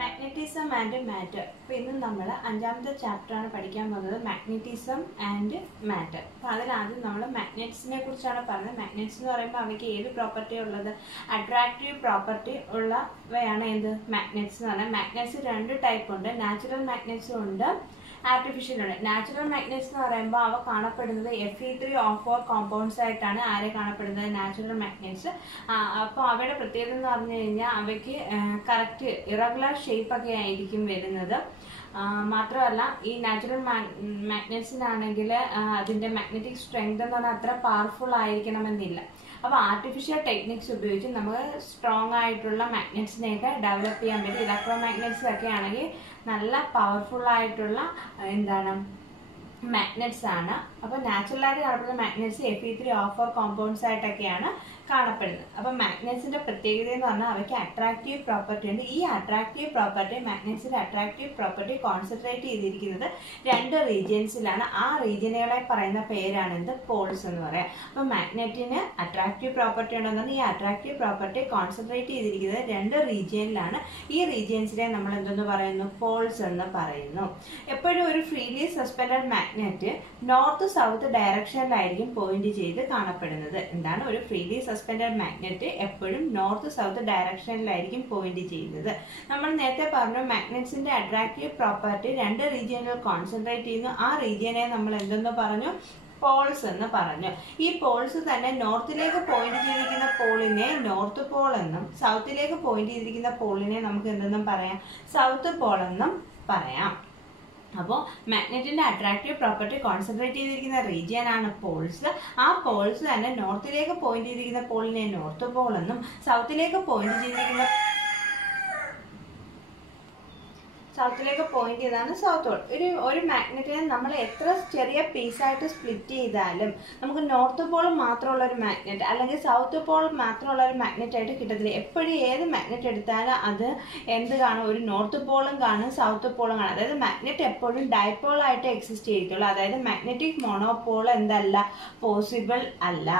Magnetism and matter. അപ്പോൾ ഇന്ന് നമ്മൾ 5ാമത്തെ ചാപ്റ്ററാണ് പഠിക്കാൻ പോകുന്നത്, മാഗ്നറ്റിസം ആൻഡ് മാറ്റർ. അപ്പോൾ അതിലാദ്യം നമ്മൾ മാഗ്നറ്റ്സിനെ കുറിച്ചാണ് പറഞ്ഞത്. മാഗ്നറ്റ്സ് എന്ന് പറയുമ്പോൾ അവയ്ക്ക് ഏത് പ്രോപ്പർട്ടി ഉള്ളത്? അട്രാക്റ്റീവ് പ്രോപ്പർട്ടി ഉള്ളവയാണ് എന്ത് മാഗ്നറ്റ്സ് എന്ന് പറഞ്ഞാൽ. മാഗ്നറ്റ്സ് 2 ടൈപ്പ് ഉണ്ട്. നാച്ചുറൽ മാഗ്നറ്റ്സും ഉണ്ട്, ആർട്ടിഫിഷ്യൽ ഉണ്ട്. നാച്ചുറൽ മാഗ്നറ്റ്സ് എന്ന് പറയുമ്പോൾ അവ കാണപ്പെടുന്നത് Fe3O4 കോമ്പൗണ്ട്സ് ആയിട്ടാണ് ആരെ കാണപ്പെടുന്നത്? Natural magnets. അപ്പോൾ അവയുടെ പ്രത്യേകത എന്ന് പറഞ്ഞു കഴിഞ്ഞാൽ അവയ്ക്ക് കറക്റ്റ് ഇറഗുലർ ഷേപ്പ് ഒക്കെ ആയിരിക്കും വരുന്നത്. മാത്രമല്ല ഈ നാച്ചുറൽ മാഗ്നറ്റ്സിനാണെങ്കിൽ അതിൻ്റെ മാഗ്നറ്റിക് സ്ട്രെങ്ത് എന്ന് പറഞ്ഞാൽ അത്ര പവർഫുൾ ആയിരിക്കണമെന്നില്ല. അപ്പോൾ ആർട്ടിഫിഷ്യൽ ടെക്നിക്സ് ഉപയോഗിച്ച് നമുക്ക് സ്ട്രോങ് ആയിട്ടുള്ള മാഗ്നറ്റ്സിനെയൊക്കെ ഡെവലപ്പ് ചെയ്യാൻ പറ്റും. ഇലക്ട്രോ മാഗ്നറ്റ്സ് ഒക്കെ ആണെങ്കിൽ നല്ല പവർഫുൾ ആയിട്ടുള്ള മാഗ്നറ്റ്സ് ആണ്. അപ്പോൾ നാച്ചുറലായിട്ട് കാണപ്പെടുന്ന മാഗ്നറ്റ്സ് Fe3O4 കോമ്പൗണ്ട്സ് ആയിട്ടൊക്കെയാണ് കാണപ്പെടുന്നത്. അപ്പോൾ മാഗ്നറ്റ്സിന്റെ പ്രത്യേകത എന്ന് പറഞ്ഞാൽ അവയ്ക്ക് അട്രാക്റ്റീവ് പ്രോപ്പർട്ടി ഉണ്ട്. ഈ അട്രാക്റ്റീവ് പ്രോപ്പർട്ടി, മാഗ്നറ്റ്സിന്റെ അട്രാക്റ്റീവ് പ്രോപ്പർട്ടി കോൺസെൻട്രേറ്റ് ചെയ്തിരിക്കുന്നത് 2 റീജിയൻസിലാണ്. ആ റീജിയനുകളെ പറയുന്ന പേരാണ് എന്ത്? പോൾസ് എന്ന് പറയാം. അപ്പോൾ മാഗ്നറ്റിന് അട്രാക്റ്റീവ് പ്രോപ്പർട്ടി ഉണ്ടെന്നാണ്. ഈ അട്രാക്റ്റീവ് പ്രോപ്പർട്ടി കോൺസെൻട്രേറ്റ് ചെയ്തിരിക്കുന്നത് 2 റീജിയനിലാണ്. ഈ റീജിയൻസിനെ നമ്മൾ എന്തെന്ന് പറയുന്നു? പോൾസ് എന്ന് പറയുന്നു. എപ്പോഴും ഒരു freely suspended magnet north south ഡയറക്ഷനിലായിരിക്കും പോയിന്റ് ചെയ്ത് കാണപ്പെടുന്നത്. എന്താണ് ഒരു ഫ്രീലി സസ്പെൻഡഡ് മാഗ്നറ്റ്? എപ്പോഴും നോർത്ത് സൗത്ത് ഡയറക്ഷനിലായിരിക്കും പോയിന്റ് ചെയ്യുന്നത്. നമ്മൾ നേരത്തെ പറഞ്ഞു മാഗ്നറ്റ്സിന്റെ അട്രാക്റ്റീവ് പ്രോപ്പർട്ടി 2 റീജിയനിൽ കോൺസെൻട്രേറ്റ് ചെയ്യുന്നു. ആ റീജിയനെ നമ്മൾ എന്തെന്ന് പറഞ്ഞു? പോൾസ് എന്ന് പറഞ്ഞു. ഈ പോൾസ് തന്നെ നോർത്തിലേക്ക് പോയിന്റ് ചെയ്തിരിക്കുന്ന പോളിനെ നോർത്ത് പോൾ എന്നും സൗത്തിലേക്ക് പോയിന്റ് ചെയ്തിരിക്കുന്ന പോളിനെ നമുക്ക് എന്തെന്നും പറയാം? സൗത്ത് പോൾ എന്നും പറയാം. അപ്പോൾ മാഗ്നറ്റിന്റെ അട്രാക്റ്റീവ് പ്രോപ്പർട്ടി കോൺസെൻട്രേറ്റ് ചെയ്തിരിക്കുന്ന റീജിയൻ ആണ് പോൾസ്. ആ പോൾസ് തന്നെ നോർത്തിലേക്ക് പോയിന്റ് ചെയ്തിരിക്കുന്ന പോളിനെ നോർത്ത് പോൾ എന്നും സൗത്തിലേക്ക് പോയിന്റ് ചെയ്താണ് സൗത്ത് പോൾ. ഒരു മാഗ്നറ്റിനെ നമ്മൾ എത്ര ചെറിയ പീസായിട്ട് സ്പ്ലിറ്റ് ചെയ്താലും നമുക്ക് നോർത്ത് പോൾ മാത്രമുള്ള ഒരു മാഗ്നറ്റ് അല്ലെങ്കിൽ സൗത്ത് പോൾ മാത്രമുള്ള ഒരു മാഗ്നറ്റ് ആയിട്ട് കിട്ടത്തില്ല. എപ്പോഴും ഏത് മാഗ്നറ്റ് എടുത്താലും അത് എന്ത് കാണും? ഒരു നോർത്ത് പോളും കാണും, സൗത്ത് പോളും കാണും. അതായത് മാഗ്നറ്റ് എപ്പോഴും ഡൈപോൾ ആയിട്ട് എക്സിസ്റ്റ് ചെയ്യത്തുള്ളൂ. അതായത് മാഗ്നറ്റിക് മോണോപോൾ എന്തല്ല? പോസിബിൾ അല്ല.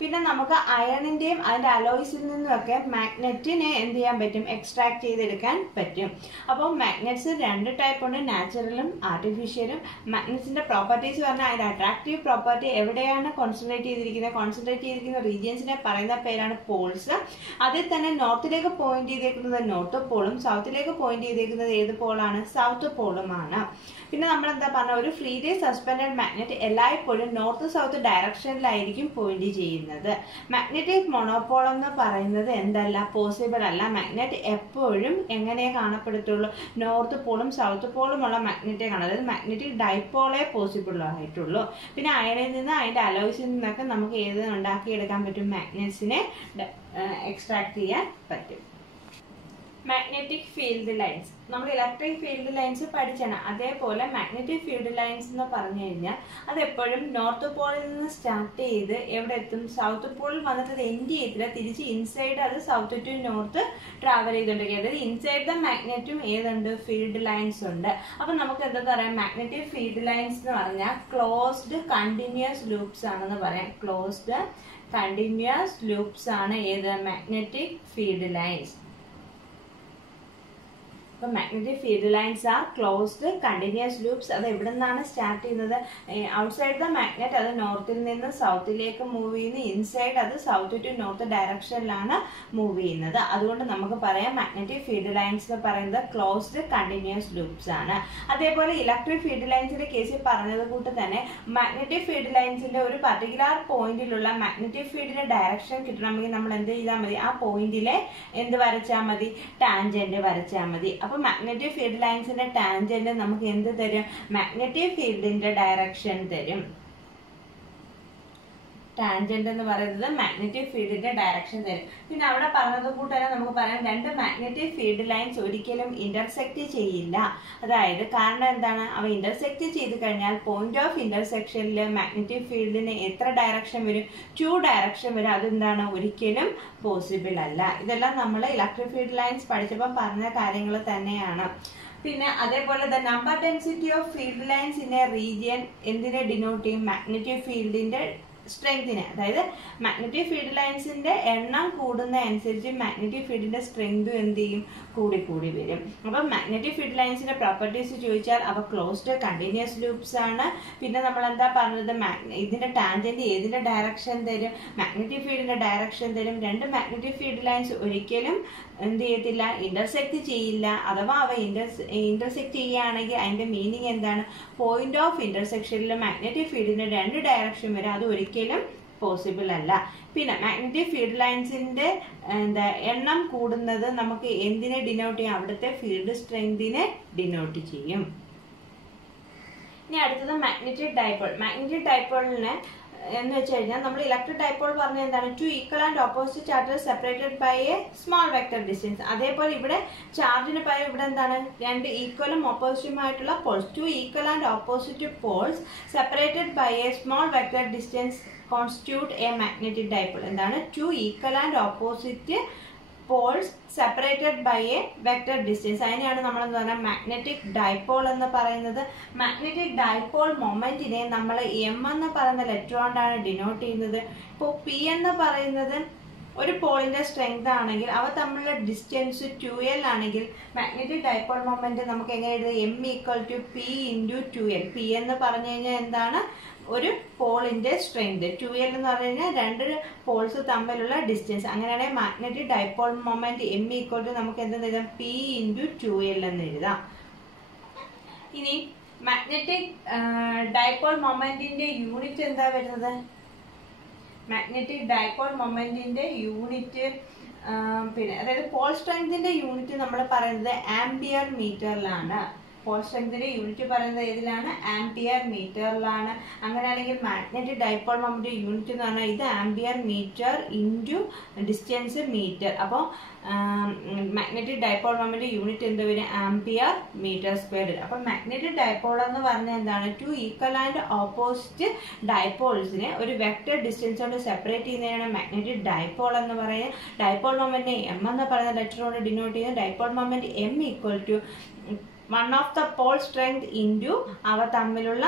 പിന്നെ നമുക്ക് അയണിന്റെയും അതിന്റെ അലോയ്സിൽ നിന്നുമൊക്കെ മാഗ്നറ്റിനെ എന്ത് ചെയ്യാൻ പറ്റും? എക്സ്ട്രാക്ട് ചെയ്തെടുക്കാൻ പറ്റും. അപ്പോൾ മാഗ്നറ്റ്സ് 2 ടൈപ്പ് ഉണ്ട്, നാച്ചുറലും ആർട്ടിഫിഷ്യലും. മാഗ്നറ്റ്സിന്റെ പ്രോപ്പർട്ടീസ് പറഞ്ഞാൽ അതിന്റെ അട്രാക്റ്റീവ് പ്രോപ്പർട്ടി എവിടെയാണ് കോൺസെൻട്രേറ്റ് ചെയ്തിരിക്കുന്ന റീജിയൻസിനെ പറയുന്ന പേരാണ് പോൾസ്. അതിൽ തന്നെ നോർത്തിലേക്ക് പോയിന്റ് ചെയ്തേക്കുന്നത് നോർത്ത് പോളും സൗത്തിലേക്ക് പോയിന്റ് ചെയ്തേക്കുന്നത് ഏത് പോളാണ്? സൗത്ത് പോളുമാണ്. പിന്നെ നമ്മൾ എന്താ പറഞ്ഞ, ഒരു ഫ്രീലി സസ്പെൻഡഡ് മാഗ്നറ്റ് എല്ലായ്പ്പോഴും നോർത്ത് സൗത്ത് ഡയറക്ഷനിലായിരിക്കും പോയിന്റ് ചെയ്യുന്നത്. മാഗ്നറ്റിക് മോണോപോൾ എന്ന് പറയുന്നത് എന്തല്ല? പോസിബിൾ അല്ല. മാഗ്നറ്റ് എപ്പോഴും എങ്ങനെയേ കാണപ്പെടുത്തുള്ളൂ? നോർത്ത് പോളും സൗത്ത് പോളും ഉള്ള മാഗ്നറ്റെ കാണും. അതായത് മാഗ്നറ്റിക് ഡൈപോളേ പോസിബിൾ ആയിട്ടുള്ളൂ. പിന്നെ അയണിൽ നിന്ന് അതിന്റെ അലോയ്സിൽ നിന്നൊക്കെ നമുക്ക് ഏത് ഉണ്ടാക്കിയെടുക്കാൻ പറ്റും? മാഗ്നറ്റ്സിനെ എക്സ്ട്രാക്ട് ചെയ്യാൻ പറ്റും. മാഗ്നറ്റിക് ഫീൽഡ് ലൈൻസ് നമ്മൾ ഇലക്ട്രിക് ഫീൽഡ് ലൈൻസ് പഠിച്ചാണ്. അതേപോലെ മാഗ്നറ്റിക് ഫീൽഡ് ലൈൻസ് എന്ന് പറഞ്ഞു കഴിഞ്ഞാൽ അതെപ്പോഴും നോർത്ത് പോളിൽ നിന്ന് സ്റ്റാർട്ട് ചെയ്ത് എവിടെ എത്തും? സൗത്ത് പോളിൽ വന്നിട്ട് അത് എൻഡ് ചെയ്തില്ല, തിരിച്ച് ഇൻസൈഡ് അത് സൗത്ത് ടു നോർത്ത് ട്രാവൽ ചെയ്തുകൊണ്ടിരിക്കുക. അതായത് ഇൻസൈഡ് ദ മാഗ്നറ്റും ഏതുണ്ട്? ഫീൽഡ് ലൈൻസ് ഉണ്ട്. അപ്പൊ നമുക്ക് എന്താ പറയാം? മാഗ്നറ്റിക് ഫീൽഡ് ലൈൻസ് എന്ന് പറഞ്ഞാൽ ക്ലോസ്ഡ് കണ്ടിന്യൂസ് ലൂപ്സ് ആണെന്ന് പറയാം. ക്ലോസ്ഡ് കണ്ടിന്യൂസ് ലൂപ്സ് ആണ് ഏത്? Magnetic field lines. അപ്പോൾ magnetic field lines are closed continuous loops. അത് എവിടെ നിന്നാണ് സ്റ്റാർട്ട് ചെയ്യുന്നത്? ഔട്ട്സൈഡ് ദ മാഗ്നറ്റ് അത് നോർത്തിൽ നിന്ന് സൗത്തിലേക്ക് മൂവ് ചെയ്യുന്നു. ഇൻസൈഡ് അത് സൗത്ത് ടു നോർത്ത് ഡയറക്ഷനിലാണ് മൂവ് ചെയ്യുന്നത്. അതുകൊണ്ട് നമുക്ക് പറയാം മാഗ്നറ്റിക് ഫീൽഡ് ലൈൻസ് എന്ന് പറയുന്നത് ക്ലോസ്ഡ് കണ്ടിന്യൂസ് ലൂപ്സ് ആണ്. അതേപോലെ ഇലക്ട്രിക് ഫീൽഡ് ലൈൻസിന്റെ കേസിൽ പറഞ്ഞത് കൂട്ട് തന്നെ മാഗ്നറ്റിക് ഫീൽഡ് ലൈൻസിന്റെ ഒരു പർട്ടിക്കുലർ പോയിന്റിലുള്ള മാഗ്നറ്റിക് ഫീൽഡിന്റെ ഡയറക്ഷൻ കിട്ടണമെങ്കിൽ നമ്മൾ എന്ത് ചെയ്താൽ മതി? ആ പോയിന്റിലെ എന്ത് വരച്ചാൽ മതി? ടാൻജന്റ് വരച്ചാൽ മതി. അപ്പോൾ മാഗ്നറ്റിക് ഫീൽഡ് ലൈൻസിന്റെ ടാൻജന്റ് നമുക്ക് എന്ത് തരും? മാഗ്നറ്റിക് ഫീൽഡിന്റെ ഡയറക്ഷൻ തരും. ടാൻജന്റ് എന്ന് പറയുന്നത് മാഗ്നറ്റിക് ഫീൽഡിന്റെ ഡയറക്ഷൻ തരും. പിന്നെ അവിടെ പറഞ്ഞത് കൂട്ട് തന്നെ നമുക്ക് പറയാം 2 മാഗ്നറ്റിക് ഫീൽഡ് ലൈൻസ് ഒരിക്കലും ഇന്റർസെക്ട് ചെയ്യില്ല. അതായത് കാരണം എന്താണ്? അവ ഇന്റർസെക്ട് ചെയ്ത് കഴിഞ്ഞാൽ പോയിന്റ് ഓഫ് ഇന്റർസെക്ഷനിൽ മാഗ്നറ്റിക് ഫീൽഡിന് എത്ര ഡയറക്ഷൻ വരും? 2 ഡയറക്ഷൻ വരും. അതെന്താണ്? ഒരിക്കലും പോസിബിൾ അല്ല. ഇതെല്ലാം നമ്മൾ ഇലക്ട്രിക് ഫീൽഡ് ലൈൻസ് പഠിച്ചപ്പോൾ പറഞ്ഞ കാര്യങ്ങൾ തന്നെയാണ്. പിന്നെ അതേപോലെ the number density of field lines in A region എന്തിനെ ഡിനോട്ട് ചെയ്യും? മാഗ്നറ്റിക് ഫീൽഡിന്റെ സ്ട്രെങ്തിനെ, അതായത് മാഗ്നറ്റിക് ഫീൽഡ് ലൈൻസിന്റെ എണ്ണം കൂടുന്ന അനുസരിച്ച് മാഗ്നറ്റിക് ഫീൽഡിന്റെ സ്ട്രെങ്തും എന്ത് ചെയ്യും, കൂടി കൂടി വരും. അപ്പം മാഗ്നറ്റിക് ഫീൽഡ് ലൈൻസിന്റെ പ്രോപ്പർട്ടീസ് ചോദിച്ചാൽ അവ ക്ലോസ്ഡ് കണ്ടിന്യൂസ് ലൂപ്സ് ആണ്. പിന്നെ നമ്മൾ എന്താ പറഞ്ഞത്, ഇതിന്റെ ടാൻജന്റ് ഏതിന്റെ ഡയറക്ഷൻ തരും, മാഗ്നറ്റിക് ഫീൽഡിന്റെ ഡയറക്ഷൻ തരും. രണ്ട് മാഗ്നറ്റിക് ഫീൽഡ് ലൈൻസ് ഒരിക്കലും എന്ത് ചെയ്യത്തില്ല, ഇന്റർസെക്ട് ചെയ്യില്ല. അഥവാ അവ ഇന്റർസെക്ട് ചെയ്യുകയാണെങ്കിൽ അതിന്റെ മീനിങ് എന്താണ്, പോയിന്റ് ഓഫ് ഇന്റർസെക്ഷനിൽ മാഗ്നറ്റിക് ഫീൽഡിന്റെ രണ്ട് ഡയറക്ഷൻ വരും, അത് ഒരിക്കലും പോസിബിൾ അല്ല. പിന്നെ മാഗ്നറ്റിക് ഫീൽഡ് ലൈൻസിന്റെ എണ്ണം കൂടുന്നത് നമുക്ക് എന്തിനെ ഡിനോട്ട് ചെയ്യും, അവിടുത്തെ ഫീൽഡ് സ്ട്രെങ്തിനെ ഡിനോട്ട് ചെയ്യും. ഇനി അടുത്തത് മാഗ്നറ്റിക് ഡൈപോൾ. മാഗ്നറ്റിക് ഡൈപോളിനെ എന്ന് വെച്ച് കഴിഞ്ഞാൽ നമ്മൾ ഇലക്ട്രിക് ഡൈപോൾ പറഞ്ഞ എന്താണ്, two equal and opposite charges separated by a small vector distance. അതേപോലെ ഇവിടെ ചാർജിന് പകരം ഇവിടെ എന്താണ്, രണ്ട് ഈക്വലും ഓപ്പോസിറ്റുമായിട്ടുള്ള poles, two equal and opposite poles separated by a small vector distance constitute a magnetic dipole. എന്താണ്, two equal and opposite poles separated by a vector distance, അതിനെയാണ് നമ്മൾ എന്താ പറയുക മാഗ്നറ്റിക് ഡൈപോൾ എന്ന് പറയുന്നത്. മാഗ്നറ്റിക് ഡൈപോൾ മൊമെന്റിനെ നമ്മൾ എം എന്ന് പറയുന്ന ലെറ്റർ കൊണ്ടാണ് ഡിനോട്ട് ചെയ്യുന്നത്. ഇപ്പോൾ പി എന്ന് പറയുന്നത് ഒരു പോളിന്റെ സ്ട്രെങ്ത് ആണെങ്കിൽ അവ തമ്മിലുള്ള ഡിസ്റ്റൻസ് 2l ആണെങ്കിൽ മാഗ്നറ്റിക് ഡൈപോൾ മൊമെന്റ് നമുക്ക് എങ്ങനെ എഴുതാം, M equal to P into 2l. P എന്ന് പറഞ്ഞു കഴിഞ്ഞാൽ എന്താണ്, ഒരു പോളിന്റെ സ്ട്രെങ്ത്. 2l എന്ന് പറഞ്ഞു കഴിഞ്ഞാൽ രണ്ട് പോൾസ് തമ്മിലുള്ള ഡിസ്റ്റൻസ്. അങ്ങനെയാണെങ്കിൽ magnetic dipole moment M equal to നമുക്ക് എന്തെന്ന് എഴുതാം, പി ഇൻറ്റു 2l എന്ന് എഴുതാം. ഇനി മാഗ്നറ്റിക് ഡൈപോൾ മൊമെന്റിന്റെ യൂണിറ്റ് എന്താ വരുന്നത്, മാഗ്നറ്റിക് ഡൈപോൾ മൊമെന്റിന്റെ യൂണിറ്റ് പിന്നെ അതായത് പോൾ സ്ട്രെങ്തിന്റെ യൂണിറ്റ് നമ്മൾ പറയുന്നത് ആംപിയർ മീറ്ററിലാണ്. പോൾ സ്ട്രെങ്തിന്റെ യൂണിറ്റ് പറയുന്നത് ഏതിലാണ്, ആംപിയർ മീറ്ററിലാണ്. അങ്ങനെയാണെങ്കിൽ മാഗ്നറ്റിക് ഡൈപോൾ മൊമെന്റ് യൂണിറ്റ് എന്ന് പറഞ്ഞാൽ ഇത് ampere metre into distance metre. അപ്പോൾ മാഗ്നറ്റിക് ഡൈപോൾ മൊമെന്റ് യൂണിറ്റ് എന്ത് വരും, ആംപിയർ മീറ്റർ സ്ക്വയർ. അപ്പോൾ മാഗ്നറ്റിക് ഡൈപോൾ എന്ന് പറഞ്ഞാൽ എന്താണ്, ടു ഈക്വൽ ആൻഡ് ഓപ്പോസിറ്റ് ഡൈപോൾസിനെ ഒരു വെക്ടർ ഡിസ്റ്റൻസ് കൊണ്ട് സെപ്പറേറ്റ് ചെയ്യുന്നതിനാണ് മാഗ്നറ്റിക് ഡൈപോൾ എന്ന് പറയുന്നത്. ഡൈപോൾ മൊമെന്റ് എം എന്ന് പറയുന്ന ലെറ്റർ കൊണ്ട് ഡിനോട്ട് ചെയ്യുന്നത്. Dipole moment M equal to one of the pole strength into അവ തമ്മിലുള്ള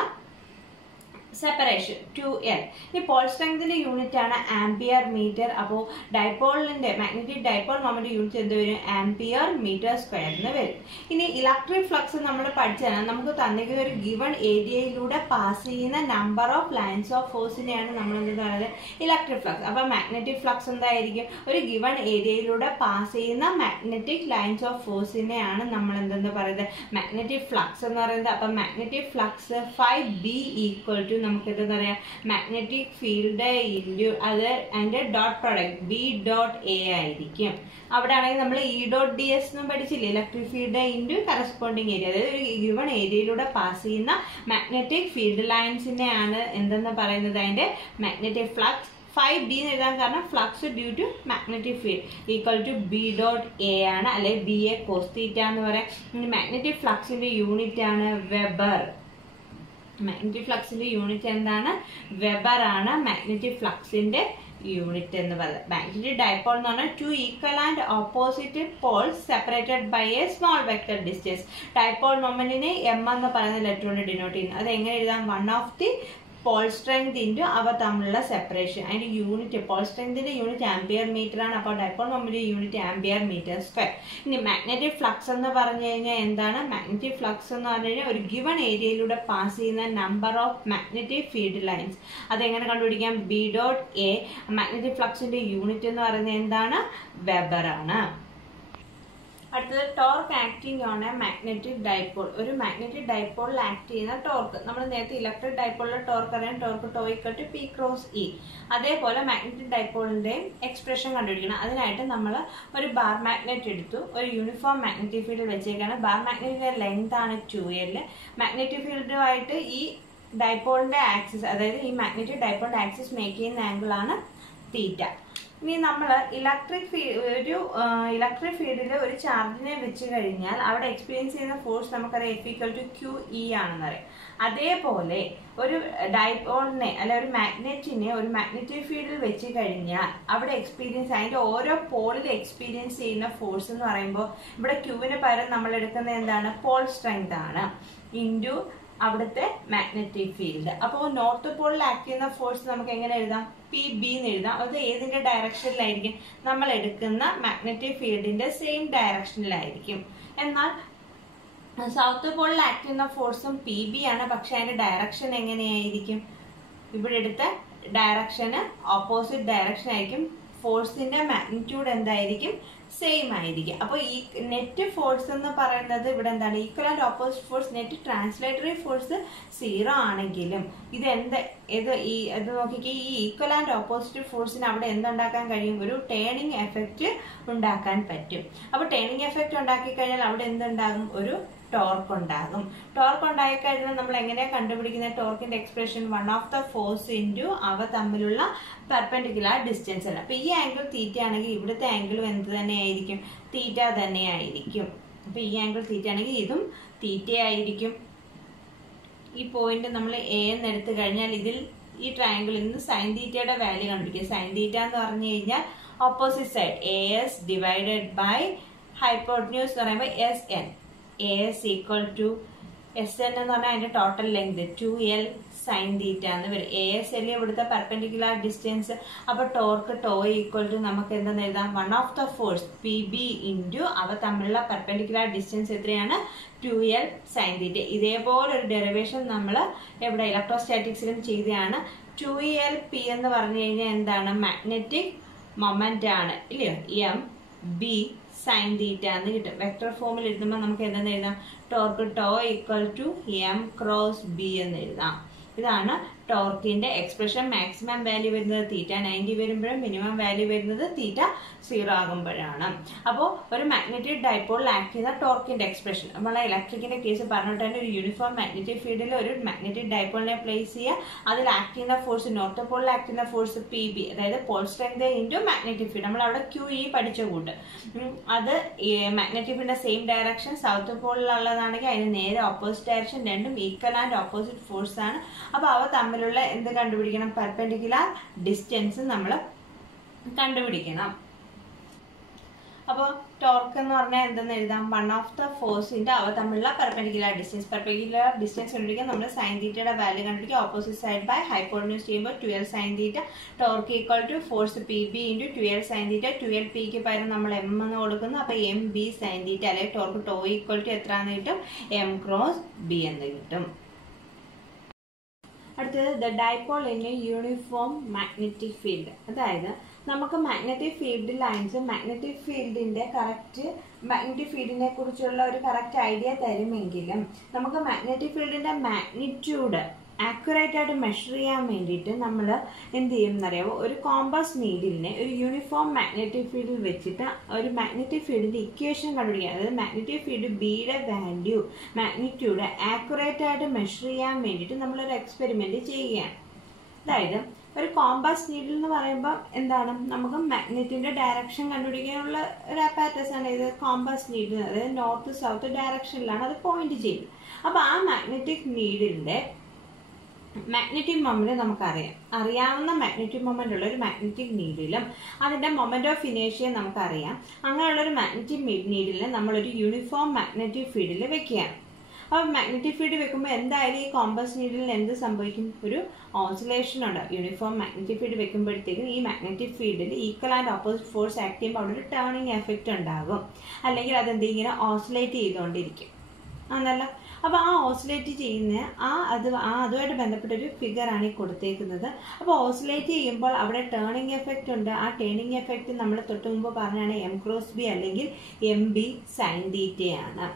സെപ്പറേഷൻ 2l. ഈ പോൾ സ്ട്രെങ്തിന്റെ യൂണിറ്റ് ആണ് ആംപിയർ മീറ്റർ. അപ്പോൾ ഡൈപോളിന്റെ മാഗ്നറ്റിക് ഡൈപോൾ മൊമെന്റ് യൂണിറ്റ് എന്ത് വരും, ആംപിയർ മീറ്റർ സ്ക്വയർ എന്ന് വരും. ഇനി ഇലക്ട്രിക് ഫ്ലക്സ് നമ്മൾ പഠിച്ചാൽ നമുക്ക് തന്നിരിക്കുന്ന ഒരു ഗിവൺ ഏരിയയിലൂടെ പാസ് ചെയ്യുന്ന നമ്പർ ഓഫ് ലൈൻസ് ഓഫ് ഫോഴ്സിനെയാണ് നമ്മൾ എന്ത് പറയുന്നത്, ഇലക്ട്രിക് ഫ്ലക്സ്. അപ്പൊ മാഗ്നറ്റിക് ഫ്ലക്സ് എന്തായിരിക്കും, ഒരു ഗിവൺ ഏരിയയിലൂടെ പാസ് ചെയ്യുന്ന മാഗ്നറ്റിക് ലൈൻസ് ഓഫ് ഫോഴ്സിനെയാണ് നമ്മൾ എന്തെന്ന് പറയുന്നത്, മാഗ്നറ്റിക് ഫ്ലക്സ് എന്ന് പറയുന്നത്. അപ്പൊ magnetic flux 5b equal to നമുക്ക് എന്താ പറയാ, മാഗ്നറ്റിക് ഫീൽഡ് ഇൻറ്റു അത് അതിന്റെ dot product B dot A ആയിരിക്കും. അവിടെ ആണെങ്കിൽ നമ്മൾ ഇ ഡോട്ട് ഡി എസ് എന്നും പഠിച്ചില്ലേ, electric field into corresponding area. അതായത് ഒരു ഗിവൺ ഏരിയയിലൂടെ പാസ് ചെയ്യുന്ന മാഗ്നറ്റിക് ഫീൽഡ് ലൈൻസിനെയാണ് എന്തെന്ന് പറയുന്നത്, അതിന്റെ മാഗ്നറ്റിക് ഫ്ലക്സ്. 5b എന്ന് എഴുതാൻ കാരണം flux due to magnetic field equal to B dot A ആണ്, അല്ലെ ബി എ കോസ് തീറ്റ എന്ന് പറയാം. മാഗ്നറ്റിക് ഫ്ലക്സിന്റെ യൂണിറ്റ് ആണ് വെബർ. മാഗ്നറ്റിക് ഫ്ലക്സിന്റെ യൂണിറ്റ് എന്താണ്, വെബർ ആണ് മാഗ്നറ്റിക് ഫ്ലക്സിന്റെ യൂണിറ്റ് എന്ന് പറയുന്നത്. മാഗ്നറ്റിക് ഡൈപോൾ എന്ന് പറഞ്ഞാൽ two equal and opposite poles separated by a small vector distance. Dipole മൊമെന്റിനെ എം എന്ന് പറയുന്ന ലെറ്റർ കൊണ്ട് ഡിനോട്ട് ചെയ്യുന്നത്. അത് എങ്ങനെ എഴുതാം, one of the pole strength into അവ തമ്മിലുള്ള സെപ്പറേഷൻ. അതിന്റെ യൂണിറ്റ് പോൾ സ്ട്രെങ്തിന്റെ യൂണിറ്റ് ആംപിയർ മീറ്റർ ആണ്. അപ്പോൾ dipole moment unit ampere metre square. ഇനി മാഗ്നറ്റിക് ഫ്ലക്സ് എന്ന് പറഞ്ഞു കഴിഞ്ഞാൽ എന്താണ്, മാഗ്നറ്റിക് ഫ്ലക്സ് എന്ന് പറഞ്ഞു കഴിഞ്ഞാൽ ഒരു ഗിവൺ ഏരിയയിലൂടെ പാസ് ചെയ്യുന്ന number of magnetic field lines. അതെങ്ങനെ കണ്ടുപിടിക്കാം, ബി ഡോട്ട് എ. മാഗ്നറ്റിക് ഫ്ലക്സിന്റെ യൂണിറ്റ് എന്ന് പറയുന്നത് എന്താണ്, വെബർ ആണ്. അടുത്തത് torque acting on a magnetic dipole. ഒരു മാഗ്നറ്റിക് ഡൈപോളിൽ ആക്ട് ചെയ്യുന്ന ടോർക്ക്. നമ്മൾ നേരത്തെ ഇലക്ട്രിക് ഡൈപോളിലെ ടോർക്ക് അറിയാൻ, torque tau equal to P cross E. അതേപോലെ മാഗ്നറ്റിക് ഡൈപോളിന്റെ എക്സ്പ്രഷൻ കണ്ടുപിടിക്കണം. അതിനായിട്ട് നമ്മൾ ഒരു ബാർ മാഗ്നറ്റ് എടുത്തു, ഒരു യൂണിഫോം മാഗ്നറ്റിക് ഫീൽഡ് വെച്ചേക്കാണ്. ബാർ മാഗ്നറ്റിന്റെ ലെങ്ത് ആണ് 2l. മാഗ്നറ്റിക് ഫീൽഡുമായിട്ട് ഈ ഡൈപോളിന്റെ ആക്സിസ്, അതായത് ഈ മാഗ്നറ്റിക് ഡൈപോളിന്റെ ആക്സിസ് മേക്ക് ചെയ്യുന്ന ആംഗിൾ ആണ് തീറ്റ. ഇനി നമ്മൾ ഇലക്ട്രിക് ഫീൽഡിൽ ഒരു ചാർജിനെ വെച്ച് കഴിഞ്ഞാൽ അവിടെ എക്സ്പീരിയൻസ് ചെയ്യുന്ന ഫോഴ്സ് നമുക്കറിയാം F ഈക്വൽ ടു QE ആണെന്ന് അറിയാം. അതേപോലെ ഒരു ഡൈപോളിനെ അല്ലെ ഒരു മാഗ്നറ്റിനെ ഒരു മാഗ്നറ്റിക് ഫീൽഡിൽ വെച്ച് കഴിഞ്ഞാൽ അവിടെ എക്സ്പീരിയൻസ്, അതിന്റെ ഓരോ പോളിൽ എക്സ്പീരിയൻസ് ചെയ്യുന്ന ഫോഴ്സ് എന്ന് പറയുമ്പോൾ ഇവിടെ ക്യൂവിന് പകരം നമ്മൾ എടുക്കുന്നത് എന്താണ്, പോൾ സ്ട്രെങ്ത് ആണ്, ഇൻറ്റു അവിടുത്തെ മാഗ്നറ്റിക് ഫീൽഡ്. അപ്പോൾ നോർത്ത് പോളിൽ ആക്ട് ചെയ്യുന്ന ഫോഴ്സ് നമുക്ക് എങ്ങനെ എഴുതാം? പി ബി എന്ന് എഴുതാം. അത് ഏതിന്റെ ഡയറക്ഷനിലായിരിക്കും? നമ്മൾ എടുക്കുന്ന മാഗ്നറ്റിക് ഫീൽഡിന്റെ സെയിം ഡയറക്ഷനിലായിരിക്കും. എന്നാൽ സൗത്ത് പോളിൽ ആക്ട് ചെയ്യുന്ന ഫോഴ്സും പി ബി ആണ്, പക്ഷെ അതിന്റെ ഡയറക്ഷൻ എങ്ങനെയായിരിക്കും? ഇവിടെ എടുത്ത ഡയറക്ഷന് ഓപ്പോസിറ്റ് ഡയറക്ഷൻ ആയിരിക്കും. ഫോഴ്സിന്റെ മാഗ്നിറ്റ്യൂഡ് എന്തായിരിക്കും? സെയിം ആയിരിക്കും. അപ്പോൾ ഈ നെറ്റ് ഫോഴ്സ് എന്ന് പറയുന്നത് ഇവിടെ എന്താണ്? Equal and opposite force. Net translatory force 0 ആണെങ്കിലും ഇത് നോക്കിക്കേ, ഈ ഈക്വൽ ആൻഡ് ഓപ്പോസിറ്റ് ഫോഴ്സിന് അവിടെ എന്തുണ്ടാക്കാൻ കഴിയും? ഒരു ടേണിംഗ് എഫക്റ്റ് ഉണ്ടാക്കാൻ പറ്റും. അപ്പോൾ ടേണിംഗ് എഫക്റ്റ് ഉണ്ടാക്കി കഴിഞ്ഞാൽ അവിടെ എന്തുണ്ടാകും? ഒരു ടോർക്ക് ഉണ്ടാകും. ടോർക്ക് ഉണ്ടായി കഴിഞ്ഞാൽ നമ്മൾ എങ്ങനെയാണ് കണ്ടുപിടിക്കുന്നത്? ടോർക്കിന്റെ expression 1 of the force into അവ തമ്മിലുള്ള പെർപെൻഡിക്കുലർ ഡിസ്റ്റൻസ് ആണ്. അപ്പൊ ഈ ആംഗിൾ തീറ്റ ആണെങ്കിൽ ഇവിടുത്തെ ആംഗിളും എന്ത് തന്നെയായിരിക്കും? തീറ്റ തന്നെയായിരിക്കും. അപ്പൊ ഈ ആംഗിൾ തീറ്റ ആണെങ്കിൽ ഇതും തീറ്റ ആയിരിക്കും. ഈ പോയിന്റ് നമ്മൾ എ എന്ന് എടുത്തു കഴിഞ്ഞാൽ ഇതിൽ ഈ ട്രയാങ്കിളിൽ നിന്ന് സൈൻ തീറ്റയുടെ വാല്യൂ കണ്ടുപിടിക്കുക. സൈൻ തീറ്റ എന്ന് പറഞ്ഞു കഴിഞ്ഞാൽ opposite side AS divided by hypotenuse എന്ന് പറയുമ്പോൾ SN. AS equal to SN എന്ന് പറഞ്ഞാൽ അതിന്റെ total length 2L sign theta എന്ന് വരും. AS അല്ലേ ഇവിടുത്തെ പെർപെൻഡിക്കുലർ ഡിസ്റ്റൻസ്. അപ്പൊ ടോർക്ക് ടോ ഈക്വൽ ടു നമുക്ക് എന്താണെന്ന് എഴുതാം? 1 of the force PB into അവ തമ്മിലുള്ള പെർപെൻഡിക്കുലർ ഡിസ്റ്റൻസ് എത്രയാണ്? 2L sine theta. ഇതേപോലെ ഒരു ഡെറിവേഷൻ നമ്മൾ എവിടെ ഇലക്ട്രോസ്റ്റാറ്റിക്സിലും ചെയ്തതാണ്. 2LP എന്ന് പറഞ്ഞു കഴിഞ്ഞാൽ എന്താണ്? മാഗ്നറ്റിക് മൊമെന്റ് ആണ്, ഇല്ലയോ? MB സൈൻ തീറ്റ എന്ന് കിട്ടും. വെക്ടർ ഫോമിൽ എഴുതുമ്പോൾ നമുക്ക് എന്താണെന്ന് എഴുതാം? Torque tau equal to M cross B എന്ന് എഴുതാം. ഇതാണ് ടോർക്കിന്റെ എക്സ്പ്രഷൻ. മാക്സിമം വാല്യൂ വരുന്നത് തീറ്റ 90 വരുമ്പോഴും മിനിമം വാല്യൂ വരുന്നത് തീറ്റ 0 ആകുമ്പോഴാണ്. അപ്പോൾ ഒരു മാഗ്നറ്റിക് ഡൈപോളിൽ ആക്ട് ചെയ്യുന്ന ടോർക്കിന്റെ എക്സ്പ്രഷൻ നമ്മൾ ഇലക്ട്രിക്കിന്റെ കേസ് പറഞ്ഞിട്ട് തന്നെ ഒരു യൂണിഫോം മാഗ്നറ്റിക് ഫീൽഡിൽ ഒരു മാഗ്നറ്റിക് ഡൈപോളിനെ പ്ലേസ് ചെയ്യുക. അതിൽ ആക്ട് ചെയ്യുന്ന ഫോഴ്സ് നോർത്ത് പോളിൽ ആക്ട് ചെയ്യുന്ന ഫോഴ്സ് PB, അതായത് Paul strength into magnetic field. നമ്മൾ അവിടെ QE പഠിച്ച കൂട്ട് അത് മാഗ്നറ്റിക് ഫീൽഡിന്റെ സെയിം ഡയറക്ഷൻ. സൗത്ത് പോളിലുള്ളതാണെങ്കിൽ അതിന് നേരെ ഓപ്പോസിറ്റ് ഡയറക്ഷൻ. രണ്ടും ഈക്വൽ ആൻഡ് ഓപ്പോസിറ്റ് ഫോഴ്സ് ആണ്. അപ്പൊ അവ തമ്മിലുള്ള എന്ത് കണ്ടുപിടിക്കണം? പെർപെൻഡിക്കുലർ ഡിസ്റ്റൻസ് നമ്മൾ കണ്ടുപിടിക്കണം. അപ്പോൾ ടോർക്ക് എന്ന് പറഞ്ഞാൽ എന്തെന്ന് എഴുതാം? 1 ഓഫ് ദ ഫോഴ്സിന്റെ അവ തമ്മിലുള്ള പെർപെൻഡിക്കുലർ ഡിസ്റ്റൻസ്. പെർപെൻഡിക്കുലർ ഡിസ്റ്റൻസ് കണ്ടുപിടിക്കാൻ നമ്മൾ സൈൻ തീറ്റയുടെ വാല്യൂ കണ്ടുപിടിക്കുക. ഓപ്പോസിറ്റ് സൈഡ് ബൈ ഹൈപ്പോട്ടന്യൂസ് ചെയ്യുമ്പോൾ 12 sine theta. Torque equal to force PB into 12 sine theta. 12Pക്ക് പകരം നമ്മൾ M എന്ന് കൊടുക്കുന്നു. അപ്പൊ MB സൈൻ തീറ്റ, അല്ലെങ്കിൽ ടോർക്ക് ടോ ഈക്വൽ ടു എത്ര എന്ന് കിട്ടും? M ക്രോസ് B എന്ന് കിട്ടും. അടുത്തത് the dipole in A uniform magnetic field. അതായത് നമുക്ക് മാഗ്നറ്റിക് ഫീൽഡ് ലൈൻസ് മാഗ്നറ്റിക് ഫീൽഡിന്റെ കറക്റ്റ് മാഗ്നറ്റിക് ഫീൽഡിനെ കുറിച്ചുള്ള ഒരു കറക്റ്റ് ഐഡിയ തരുമെങ്കിലും നമുക്ക് മാഗ്നറ്റിക് ഫീൽഡിന്റെ മാഗ്നിറ്റ്യൂഡ് ആക്യുറേറ്റ് ആയിട്ട് മെഷർ ചെയ്യാൻ വേണ്ടിയിട്ട് നമ്മൾ എന്ത് ചെയ്യും എന്നറിയാമോ? ഒരു കോമ്പസ് നീഡിലിനെ ഒരു യൂണിഫോം മാഗ്നറ്റിക് ഫീൽഡിൽ വെച്ചിട്ട് ഒരു മാഗ്നറ്റിക് ഫീൽഡിന്റെ ഇക്വേഷൻ കണ്ടുപിടിക്കുക. അതായത് മാഗ്നറ്റിക് ഫീൽഡ് ബിയുടെ വാല്യൂ മാഗ്നിറ്റ്യൂഡ് ആക്യുറേറ്റ് ആയിട്ട് മെഷർ ചെയ്യാൻ വേണ്ടിയിട്ട് നമ്മളൊരു എക്സ്പെരിമെന്റ് ചെയ്യുകയാണ്. അതായത് ഒരു കോമ്പസ് നീഡിൽ എന്ന് പറയുമ്പോൾ എന്താണ്? നമുക്ക് മാഗ്നറ്റിന്റെ ഡയറക്ഷൻ കണ്ടുപിടിക്കാനുള്ള ഒരു അപ്പാരറ്റസ് ആണ് ഇത് കോമ്പസ് നീഡിൽ. അതായത് നോർത്ത് സൗത്ത് ഡയറക്ഷനിലാണ് അത് പോയിന്റ് ചെയ്യുന്നത്. അപ്പൊ ആ മാഗ്നറ്റിക് നീഡിലിന്റെ മാഗ്നറ്റിക് മൊമെന്റ് നമുക്കറിയാം. അറിയാവുന്ന മാഗ്നറ്റിക് മൊമെന്റ് ഉള്ള ഒരു മാഗ്നറ്റിക് നീഡിലും അതിന്റെ മൊമെന്റ് ഓഫ് ഇനേഷ്യ നമുക്കറിയാം. അങ്ങനെയുള്ള ഒരു മാഗ്നറ്റിക് നീഡിലിനെ നമ്മളൊരു യൂണിഫോം മാഗ്നറ്റിക് ഫീൽഡിൽ വെക്കുകയാണ്. അപ്പോൾ മാഗ്നറ്റിക് ഫീൽഡ് വെക്കുമ്പോൾ എന്തായാലും ഈ കോമ്പസ് നീഡിലിന് എന്ത് സംഭവിക്കും? ഒരു ഓസിലേഷൻ ഉണ്ടാകും. യൂണിഫോം മാഗ്നറ്റിക് ഫീൽഡ് വെക്കുമ്പോഴത്തേക്കും ഈ മാഗ്നറ്റിക് ഫീൽഡിൽ equal and opposite force act ചെയ്യുമ്പോൾ അവിടെ ഒരു ടേണിംഗ് എഫക്റ്റ് ഉണ്ടാകും. അല്ലെങ്കിൽ അതെന്ത് ഇങ്ങനെ ഓസിലേറ്റ് ചെയ്തുകൊണ്ടിരിക്കും ആണല്ലോ. അപ്പോൾ ആ ഓസിലേറ്റ് ചെയ്യുന്ന അതുമായിട്ട് ബന്ധപ്പെട്ട ഒരു ഫിഗറാണ് ഈ കൊടുത്തേക്കുന്നത്. അപ്പോൾ ഓസിലേറ്റ് ചെയ്യുമ്പോൾ അവിടെ ടേണിംഗ് എഫക്റ്റ് ഉണ്ട്. ആ ടേണിംഗ് എഫക്റ്റ് നമ്മൾ തൊട്ട് മുമ്പ് പറഞ്ഞാണ് M ക്രോസ് B അല്ലെങ്കിൽ MB സൈൻ തീറ്റയാണ്.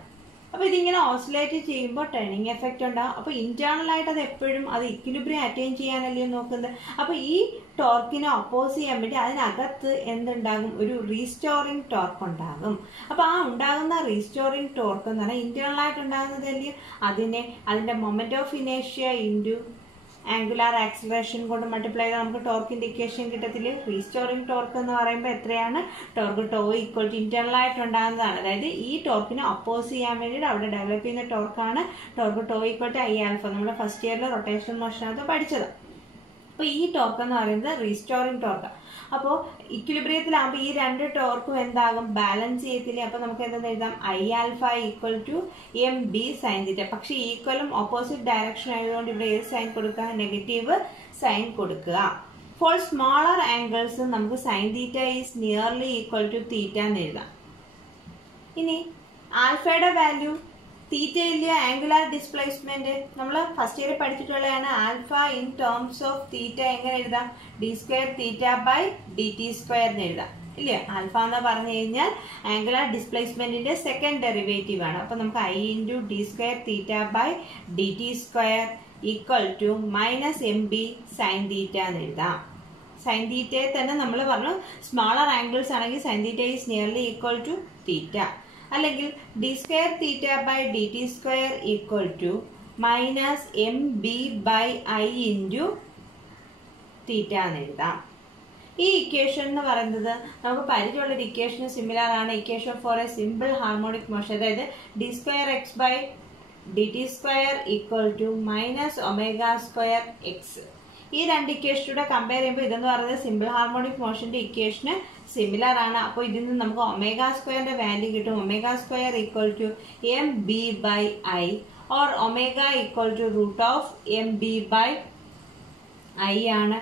അപ്പോൾ ഇതിങ്ങനെ ഓസിലേറ്റ് ചെയ്യുമ്പോൾ ടേണിംഗ് എഫക്റ്റ് ഉണ്ടാകും. അപ്പോൾ ഇന്റേണൽ ആയിട്ട് അത് എപ്പോഴും അത് ഇക്വിലിബ്രിയം അറ്റൈൻ ചെയ്യാനല്ലേ നോക്കുന്നത്. അപ്പോൾ ഈ ടോർക്കിനെ ഒപ്പോസ് ചെയ്യാൻ വേണ്ടി അതിനകത്ത് എന്തുണ്ടാകും? ഒരു റീസ്റ്റോറിംഗ് ടോർക്ക് ഉണ്ടാകും. അപ്പോൾ ആ ഉണ്ടാകുന്ന റീസ്റ്റോറിംഗ് ടോർക്ക് എന്ന് പറഞ്ഞാൽ ഇന്റേണൽ ആയിട്ട് ഉണ്ടാകുന്നതല്ലേ അതിന്റെ മൊമെന്റ് ഓഫ് ഇനേഷ്യ ഇൻറ്റു ആംഗുലാർ ആക്സിലറേഷൻ കൊണ്ട് മൾട്ടിപ്ലൈ ചെയ്താൽ നമുക്ക് ടോർക്കിന്റെ ഇക്വേഷൻ കിട്ടത്തില്ല. റീസ്റ്റോറിംഗ് ടോർക്ക് എന്ന് പറയുമ്പോൾ എത്രയാണ്? Torque tau equal to internal ആയിട്ട് ഉണ്ടാകുന്നതാണ്. അതായത് ഈ ടോർക്കിനെ ഒപ്പോസ് ചെയ്യാൻ വേണ്ടിയിട്ട് അവിടെ ഡെവലപ്പ് ചെയ്യുന്ന ടോർക്കാണ് torque tau equal to I α. നമ്മൾ ഫസ്റ്റ് ഇയറിൽ റൊട്ടേഷൻ മോഷനകത്ത് പഠിച്ചത്. അപ്പോൾ ഈ ടോർക്ക് എന്ന് പറയുന്നത് റീസ്റ്റോറിംഗ് ടോർക്ക്. അപ്പോൾ ഇക്വിലിബ്രിയത്തിലാകുമ്പോൾ ഈ രണ്ട് ടോർക്കും എന്താകും, ബാലൻസ് ചെയ്യത്തില്ലേ. അപ്പോൾ നമുക്ക് എന്തെന്ന് എഴുതാം, I alpha equal to M B sine theta. പക്ഷേ ഈക്വലും ഓപ്പോസിറ്റ് ഡയറക്ഷൻ ആയതുകൊണ്ട് ഇവിടെ ഏത് സൈൻ കൊടുക്കുക, നെഗറ്റീവ് സൈൻ കൊടുക്കുക. ഫോർ സ്മോളർ ആംഗിൾസ് നമുക്ക് sine theta is nearly equal to theta എന്ന് എഴുതാം. ഇനി ആൽഫയുടെ വാല്യൂ തീറ്റ ഇല്ല, ആംഗുലാർ ഡിസ്പ്ലേസ്മെന്റ് നമ്മൾ ഫസ്റ്റ് ഇയർ പഠിച്ചിട്ടുള്ളതാണ്. Alpha in terms of theta എങ്ങനെ എഴുതാം, d square theta by d t square എന്ന് എഴുതാം ഇല്ലേ. ആൽഫ എന്ന് പറഞ്ഞു കഴിഞ്ഞാൽ ആംഗുലാർ ഡിസ്പ്ലേസ്മെന്റിന്റെ സെക്കൻഡ് ഡെറിവേറ്റീവ് ആണ്. അപ്പൊ നമുക്ക് I into d square theta by d t square equal to minus M B sine theta എന്ന് എഴുതാം. സൈൻ തീറ്റയെ തന്നെ നമ്മൾ പറഞ്ഞു സ്മോളർ ആംഗിൾസ് ആണെങ്കിൽ sine theta is nearly equal to theta. അല്ലെങ്കിൽ d square theta by d t square equal to minus M B by I into theta എന്ന് എഴുതാം. ഈ ഇക്വേഷൻ എന്ന് പറയുന്നത് നമുക്ക് പരിചയമുള്ളൊരു ഇക്വേഷന് സിമിലർ ആണ്. Equation for a simple harmonic motion, അതായത് d square x by d t square equal to minus omega square x. ഈ രണ്ട് ഇക്വേഷനൂടെ കമ്പയർ ചെയ്യുമ്പോൾ ഇതെന്ന് പറയുന്നത് സിമ്പിൾ ഹാർമോണിക് മോഷന്റെ ഇക്വേഷന് സിമിലർ ആണ്. അപ്പോൾ ഇതിൽ നിന്ന് നമുക്ക് ഒമേഗ സ്ക്വയറിന്റെ വാല്യൂ കിട്ടും. Omega square equal to M B by I or omega equal to root of M B by I ആണ്.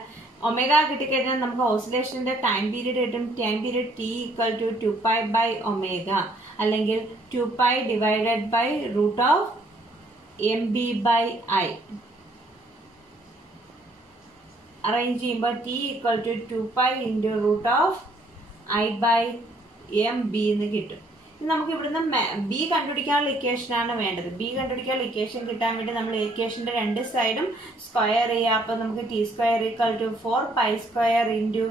ഒമേഗ കിട്ടിക്കഴിഞ്ഞാൽ നമുക്ക് ഓസിലേഷന്റെ ടൈം പീരീഡ് കിട്ടും. Time period T equal to 2π by omega അല്ലെങ്കിൽ 2π divided by root of M B by I. Arrange ചെയ്യുമ്പോൾ T equal to 2π into root of I by M B എന്ന് കിട്ടും. നമുക്ക് ഇവിടുന്ന് ബി കണ്ടുപിടിക്കാനുള്ള ഇക്വേഷനാണ് വേണ്ടത്. ബി കണ്ടുപിടിക്കാനുള്ള ഇക്വേഷൻ കിട്ടാൻ വേണ്ടി നമ്മൾ ഇക്വേഷന്റെ രണ്ട് സൈഡും സ്ക്വയർ ചെയ്യുക. അപ്പോൾ നമുക്ക് T square equal to 4π square into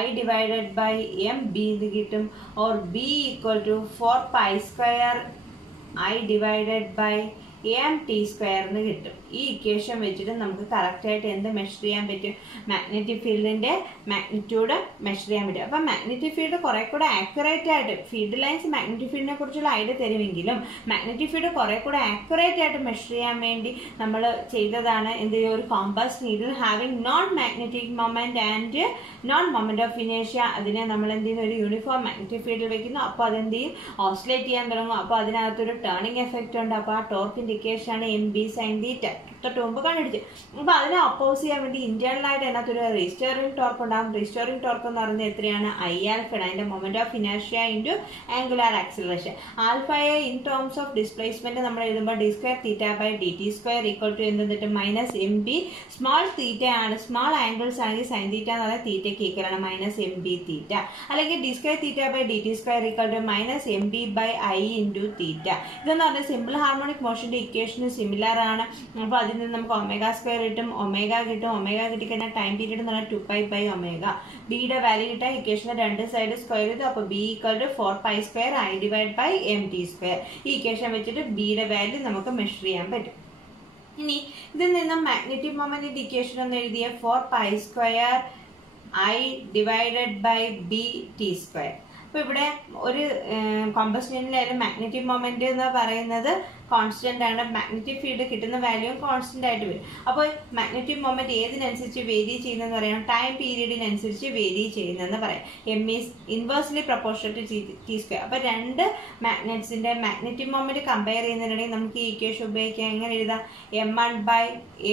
I divided by M B എന്ന് കിട്ടും. Or B equal to 4π square I divided by M T square എന്ന് കിട്ടും. ഈ ഇക്വേഷൻ വെച്ചിട്ട് നമുക്ക് കറക്റ്റ് ആയിട്ട് എന്ത് മെഷർ ചെയ്യാൻ പറ്റും, മാഗ്നറ്റിക് ഫീൽഡിന്റെ മാഗ്നിറ്റ്യൂഡ് മെഷർ ചെയ്യാൻ പറ്റും. അപ്പൊ മാഗ്നറ്റിക് ഫീൽഡ് കുറെ കൂടെ ആക്യുറേറ്റ് ആയിട്ട്, ഫീൽഡ് ലൈൻസ് മാഗ്നറ്റിക് ഫീൽഡിനെ കുറിച്ചുള്ള ഐഡിയ തരുമെങ്കിലും മാഗ്നറ്റിക് ഫീൽഡ് കുറെ കൂടെ ആക്യുറേറ്റ് ആയിട്ട് മെഷർ ചെയ്യാൻ വേണ്ടി നമ്മൾ ചെയ്തതാണ് എന്ത്, ഒരു compass needle having known magnetic moment and known moment of ഇനേഷ്യ. അതിനെ നമ്മൾ എന്ത് ചെയ്യുന്നു, ഒരു യൂണിഫോം മാഗ്നറ്റിക് ഫീൽഡിൽ വെക്കുന്നു. അപ്പോൾ അതെന്ത് ചെയ്യും, ഓസിലേറ്റ് ചെയ്യാൻ തുടങ്ങും. അപ്പോൾ അതിനകത്തൊരു ടേണിംഗ് എഫക്റ്റ് ഉണ്ട്. അപ്പോൾ ആ ടോർക്കിന്റെ ഇക്വേഷൻ ആണ് എം ബി സൈൻ തീറ്റ. തൊട്ട് മുമ്പ് കണ്ടുപിടിച്ചു. അപ്പൊ അതിനെ ഒപ്പോസ് ചെയ്യാൻ വേണ്ടി ഇന്റേണൽ ആയിട്ട് അതിനകത്തൊരു റീസ്റ്റോറിംഗ് ടോർക്ക് ഉണ്ടാകും. റീസ്റ്റോറിംഗ് ടോർക്ക് എന്ന് പറയുന്നത് എത്രയാണ്, ഐ ആൽഫ. അതിന്റെ മൊമെന്റ് ഓഫ് ഇനേഷ്യ ഇൻറ്റു ആംഗുലാർ ആക്സിലറേഷൻ. ആൽഫയെ ഇൻ ടേംസ് ഓഫ് ഡിസ്പ്ലേസ്മെന്റ് നമ്മൾ എഴുതുമ്പോൾ d square theta by d t square equal to എന്തിട്ട് minus M B. Small theta ആണ്, സ്മോൾ ആംഗിൾസ് ആണെങ്കിൽ സൈൻ തീറ്റ എന്ന് പറയുന്നത് തീറ്റയ്ക്ക് ഈക്വൽ ആണ്, മൈനസ് എം ബി തീറ്റ. അല്ലെങ്കിൽ d square theta by d t square equal to minus M B by I into theta. ഇതെന്ന് പറഞ്ഞാൽ സിമ്പിൾ ഹാർമോണിക് മോഷന്റെ ഇക്വേഷന് സിമിലർ ആണ്. അപ്പോൾ അതിൽ നിന്ന് നമുക്ക് ഒമേഗ സ്ക്വയർ കിട്ടും, ഒമേഗ കിട്ടും. ഒമേഗ കിട്ടിക്കഴിഞ്ഞാൽ ടൈം പീരീഡ് എന്ന് പറഞ്ഞാൽ 2π ബൈ ഒമേഗ. ബിയുടെ വാല്യൂ കിട്ടാൻ ഇക്വേഷന്റെ രണ്ട് സൈഡ് സ്ക്വയർ ചെയ്തു. അപ്പോൾ B equal to 4π square I divide by M T square. ഈ ഇക്വേഷൻ വെച്ചിട്ട് ബിയുടെ വാല്യൂ നമുക്ക് മെഷർ ചെയ്യാൻ പറ്റും. ഇനി ഇതിൽ നിന്നും മാഗ്നറ്റിക് മൊമെന്റിന്റെ ഇക്വേഷൻ ഒന്ന് എഴുതിയ 4π square I divided by B T square. അപ്പൊ ഇവിടെ ഒരു കോമ്പസ്റ്റന്റിലായാലും മാഗ്നറ്റിക് മൊമെന്റ് എന്ന് പറയുന്നത് കോൺസ്റ്റന്റ് ആണ്. മാഗ്നറ്റിക് ഫീൽഡ് കിട്ടുന്ന വാല്യൂ കോൺസ്റ്റന്റ് ആയിട്ട് വരും. അപ്പോൾ മാഗ്നറ്റിക് മൊമെന്റ് ഏതിനനുസരിച്ച് വേരി ചെയ്യുന്നതെന്ന് പറയാം, ടൈം പീരീഡിനനുസരിച്ച് വേരി ചെയ്യുന്നതെന്ന് പറയാം. M is inversely proportional to T square. അപ്പൊ രണ്ട് മാഗ്നറ്റ്സിന്റെ മാഗ്നറ്റിക് മൊമെന്റ് കമ്പയർ ചെയ്യുന്നതിനിടയിൽ നമുക്ക് ഈ ഇക്വേഷൻ ഉപയോഗിക്കാം. എങ്ങനെ എഴുതാം, M1 by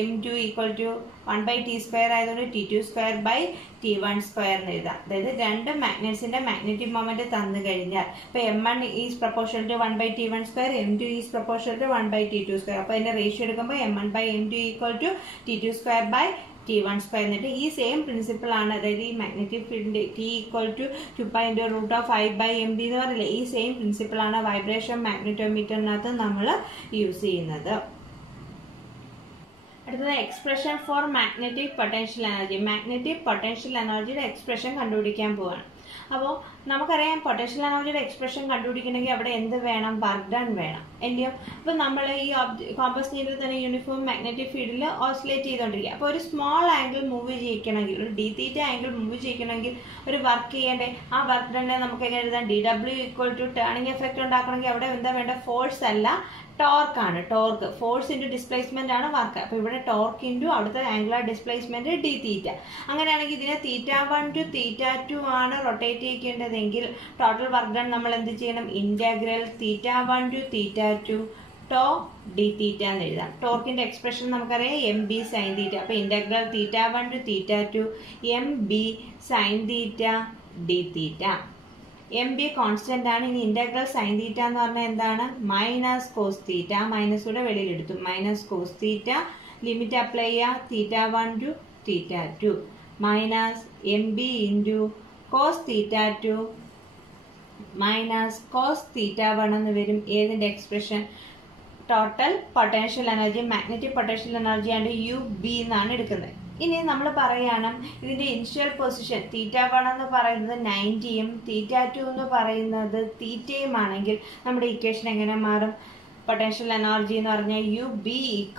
M2 equal to 1 by T square ആയതുകൊണ്ട് T2 square by T1 square എന്ന് എഴുതാം. അതായത് രണ്ട് മാഗ്നറ്റ്സിന്റെ മാഗ്നറ്റിക് മൊമെന്റ് തന്നു കഴിഞ്ഞാൽ ഇപ്പൊ M1 is proportional to 1 by T1 square, M2 is proportional to 1 by T2 square. അപ്പൊ അതിന്റെ റേഷ്യോ എടുക്കുമ്പോൾ M1 by M2 equal to T2 square by T1 square. എന്നിട്ട് ഈ സെയിം പ്രിൻസിപ്പിൾ ആണ്, അതായത് ഈ മാഗ്നറ്റിക് ഫീൽഡിന്റെ T equal to 2π into root of I by M B എന്ന് പറയില്ലേ, ഈ സെയിം പ്രിൻസിപ്പിൾ ആണ് വൈബ്രേഷൻ മാഗ്നറ്റോമീറ്ററിനകത്ത് നമ്മൾ യൂസ് ചെയ്യുന്നത്. അടുത്തത് expression for magnetic potential energy. Magnetic potential എനർജിയുടെ എക്സ്പ്രഷൻ കണ്ടുപിടിക്കാൻ പോവാണ്. അപ്പോൾ നമുക്കറിയാം പൊട്ടൻഷ്യൽ എനർജിയുടെ എക്സ്പ്രഷൻ കണ്ടുപിടിക്കണമെങ്കിൽ അവിടെ എന്ത് വേണം? വർക്ക് ഡൺ വേണം അല്ലയോ? അപ്പോൾ നമ്മൾ ഈ കോമ്പസ് നീഡിൽ തന്നെ യൂണിഫോം മാഗ്നറ്റിക് ഫീൽഡിൽ ഓസിലേറ്റ് ചെയ്തുകൊണ്ടിരിക്കുക. അപ്പോൾ ഒരു സ്മോൾ ആംഗിൾ മൂവ് ചെയ്യിക്കണമെങ്കിൽ, ഒരു ഡി തീറ്റ ആംഗിൾ മൂവ് ചെയ്യിക്കണമെങ്കിൽ ഒരു വർക്ക് ചെയ്യേണ്ടേ? ആ വർക്ക് ഡണ്ണിനെ നമുക്ക് എങ്ങനെ എഴുതാം? DW = ടേണിംഗ് എഫക്റ്റ് ഉണ്ടാക്കണമെങ്കിൽ അവിടെ എന്താ വേണ്ട? ഫോഴ്സ് അല്ല, ടോർക്കാണ്. ടോർക്ക് ഫോഴ്സ് ഇൻറ്റു ഡിസ്പ്ലേസ്മെന്റ് ആണ് വർക്ക്. അപ്പോൾ ഇവിടെ ടോർക്ക് ഇൻറ്റു അവിടുത്തെ ആംഗുലർ ഡിസ്പ്ലേസ്മെന്റ് ഡി തീറ്റ. അങ്ങനെയാണെങ്കിൽ ഇതിനെ θ1 to θ2 ആണ് റൊട്ടേറ്റ് ചെയ്യേണ്ടതെങ്കിൽ ടോട്ടൽ വർക്ക് ഡൺ നമ്മൾ എന്ത് ചെയ്യണം? Integral θ1 to θ2 tau d theta എന്ന് എഴുതാം. ടോർക്കിന്റെ എക്സ്പ്രഷൻ നമുക്കറിയാം MB sin തീറ്റ. അപ്പോൾ ഇന്റഗ്രൽ θ1 to θ2 MB sin theta d theta. MB constant ആണ്. ഇനി ഇന്റഗ്രൽ സൈൻ തീറ്റ എന്ന് പറഞ്ഞാൽ എന്താണ്? Minus cos theta. മൈനസ് കൂടെ വെളിയിലെടുത്തു. Minus cos theta. Limit apply ചെയ്യുക. θ1 to θ2 minus MB into cos θ2 minus cos θ1 എന്ന് വരും. ഏതിന്റെ expression? Total potential energy, magnetic potential energy and UB എന്നാണ് എടുക്കുന്നത്. ഇനി നമ്മൾ പറയുകയാണ് ഇതിന്റെ ഇനിഷ്യൽ പൊസിഷൻ θ1 എന്ന് പറയുന്നത് 90യും θ2 എന്ന് പറയുന്നത് തീറ്റയും ആണെങ്കിൽ നമ്മുടെ ഇക്വേഷൻ എങ്ങനെ മാറും? പൊട്ടൻഷ്യൽ എനർജി എന്ന് പറഞ്ഞാൽ UB